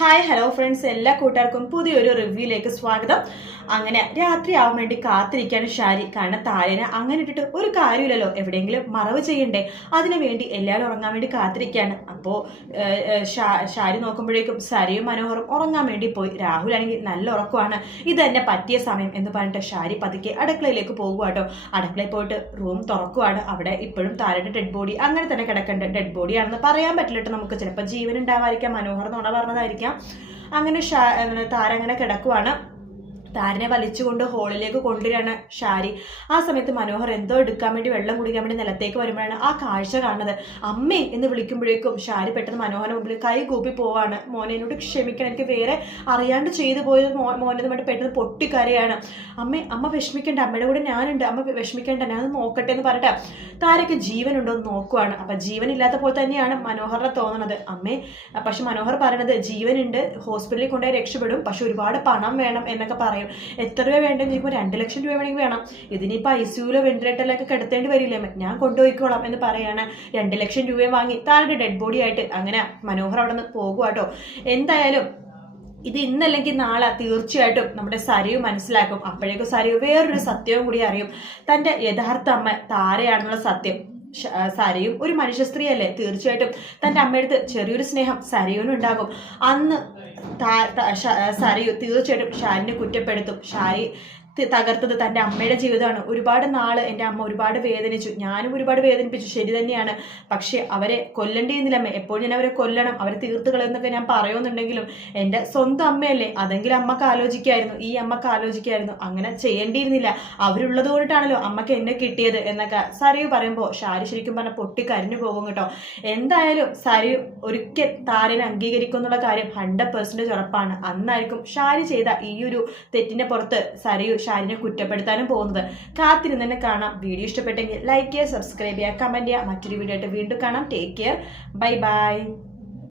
Hi hello friends, എല്ലാ കൂട്ടുകാർക്കും പുതിയൊരു റിവ്യൂയിലേക്ക് സ്വാഗതം. അങ്ങനെ രാത്രിയാവാൻ വേണ്ടി കാത്തിരിക്കുകയാണ് ഷാരി. കാരണം താരനെ അങ്ങനെ ഇട്ടിട്ട് ഒരു കാര്യമില്ലല്ലോ, എവിടെയെങ്കിലും മറവ് ചെയ്യണ്ടേ, അതിനു വേണ്ടി എല്ലാവരും ഉറങ്ങാൻ വേണ്ടി കാത്തിരിക്കുകയാണ്. അപ്പോൾ ഷാരി നോക്കുമ്പോഴേക്കും സരിയും മനോഹറും ഉറങ്ങാൻ വേണ്ടി പോയി. രാഹുൽ ആണെങ്കിൽ നല്ല ഉറക്കമാണ്. ഇത് തന്നെ പറ്റിയ സമയം എന്ന് പറഞ്ഞിട്ട് ഷാരി പതുക്കെ അടുക്കളയിലേക്ക് പോകുക കേട്ടോ. അടുക്കളയിൽ പോയിട്ട് റൂം തുറക്കുവാണ്. അവിടെ ഇപ്പോഴും താരയുടെ ഡെഡ് ബോഡി അങ്ങനെ തന്നെ കിടക്കേണ്ട. ഡെഡ് ബോഡി ആണെന്ന് പറയാൻ പറ്റില്ല, നമുക്ക് ചിലപ്പോൾ ജീവൻ ഉണ്ടാവാതിരിക്കാം, മനോഹർ നുണ പറഞ്ഞതായിരിക്കാം. അങ്ങനെ താര അങ്ങനെ കിടക്കുവാണ്. താരനെ വലിച്ചുകൊണ്ട് ഹോളിലേക്ക് കൊണ്ടുവരികയാണ് ഷാരി. ആ സമയത്ത് മനോഹർ എന്തോ എടുക്കാൻ വേണ്ടി വെള്ളം കുടിക്കാൻ വേണ്ടി നിലത്തേക്ക് വരുമ്പോഴാണ് ആ കാഴ്ച കാണുന്നത്. അമ്മേ എന്ന് വിളിക്കുമ്പോഴേക്കും ഷാരി പെട്ടെന്ന് മനോഹരന്റെ മുമ്പിൽ കൈ കൂപ്പി പോവാണ്. മോനെ എന്നോട് ക്ഷമിക്കണം, എനിക്ക് വേറെ അറിയാണ്ട് ചെയ്തു പോയത് മോനെന്ന് വേണ്ടി പെട്ടെന്ന് പൊട്ടിക്കരയാണ്. അമ്മ വിഷമിക്കേണ്ട, അമ്മയുടെ കൂടെ ഞാനുണ്ട്, അമ്മ വിഷമിക്കേണ്ട, ഞാൻ നോക്കട്ടെ എന്ന് പറഞ്ഞിട്ട് താരയ്ക്ക് ജീവനുണ്ടോ എന്ന് നോക്കുവാണ്. അപ്പൊ ജീവൻ ഇല്ലാത്ത പോലെ തന്നെയാണ് മനോഹറിനെ തോന്നുന്നത്. പക്ഷെ മനോഹർ പറയണത് ജീവനുണ്ട്, ഹോസ്പിറ്റലിൽ കൊണ്ടുപോയി രക്ഷപ്പെടും, പക്ഷെ ഒരുപാട് പണം വേണം എന്നൊക്കെ പറയും. എത്ര രൂപ വേണ്ടെന്ന് ചോദിക്കുമ്പോൾ 2 ലക്ഷം രൂപ വേണമെങ്കിൽ വേണം, ഇതിനിപ്പോൾ ഐസിയുലോ വെന്റിലേറ്ററിലൊക്കെ കിടത്തേണ്ടി വരില്ലേ, ഞാൻ കൊണ്ടുപോയിക്കോളാം എന്ന് പറയാണ്. 2 ലക്ഷം രൂപയും വാങ്ങി താഴെ ഡെഡ് ബോഡി ആയിട്ട് അങ്ങനെ മനോഹർ അവിടെ നിന്ന് പോകുക കേട്ടോ. എന്തായാലും ഇത് ഇന്നല്ലെങ്കിൽ നാളെ തീർച്ചയായിട്ടും നമ്മുടെ സരയു മനസ്സിലാക്കും. അപ്പോഴേക്കും സരയു വേറൊരു സത്യവും കൂടി അറിയും, തൻ്റെ യഥാർത്ഥ അമ്മ താരയാണെന്നുള്ള സത്യം. സരയും ഒരു മനുഷ്യ സ്ത്രീയല്ലേ, തീർച്ചയായിട്ടും തൻ്റെ അമ്മയടുത്ത് ചെറിയൊരു സ്നേഹം സരയുവിനും ഉണ്ടാകും. അന്ന് സരയു തീർച്ചയായിട്ടും ഷാരിനെ കുറ്റപ്പെടുത്തും. ഷാരി തകർത്തത് തൻ്റെ അമ്മയുടെ ജീവിതമാണ്. ഒരുപാട് നാള് എൻ്റെ അമ്മ ഒരുപാട് വേദനിച്ചു, ഞാനും ഒരുപാട് വേദനിപ്പിച്ചു, ശരി തന്നെയാണ്. പക്ഷെ അവരെ കൊല്ലേണ്ടിയിരുന്നില്ല, എപ്പോഴും ഞാൻ അവരെ കൊല്ലണം, അവരെ തീർത്ത് കളയെന്നൊക്കെ ഞാൻ പറയുന്നുണ്ടെങ്കിലും എൻ്റെ സ്വന്തം അമ്മയല്ലേ, അതെങ്കിലും അമ്മക്ക് ആലോചിക്കായിരുന്നു, ഈ അമ്മക്ക് ആലോചിക്കായിരുന്നു. അങ്ങനെ ചെയ്യേണ്ടിയിരുന്നില്ല, അവരുള്ളത് കൊണ്ടിട്ടാണല്ലോ അമ്മക്ക് എന്നെ കിട്ടിയത് എന്നൊക്കെ സരയു പറയുമ്പോൾ ഷാരി ശരിക്കും പറഞ്ഞാൽ പൊട്ടി കരിഞ്ഞു പോകും കേട്ടോ. എന്തായാലും സരയു ഒരിക്കൽ താരനെ അംഗീകരിക്കും എന്നുള്ള കാര്യം 100% ഉറപ്പാണ്. അന്നായിരിക്കും ഷാരി ചെയ്ത ഈ ഒരു തെറ്റിന്റെ പുറത്ത് സരയു ഷാരിനെ കുറ്റപ്പെടുത്താനും പോകുന്നത്. കാത്തിരുന്ന് തന്നെ കാണാം. വീഡിയോ ഇഷ്ടപ്പെട്ടെങ്കിൽ ലൈക്ക് ചെയ്യുക, സബ്സ്ക്രൈബ് ചെയ്യുക, കമന്റ് ചെയ്യുക. മറ്റൊരു വീഡിയോ ആയിട്ട് വീണ്ടും കാണാം. Take care, bye bye.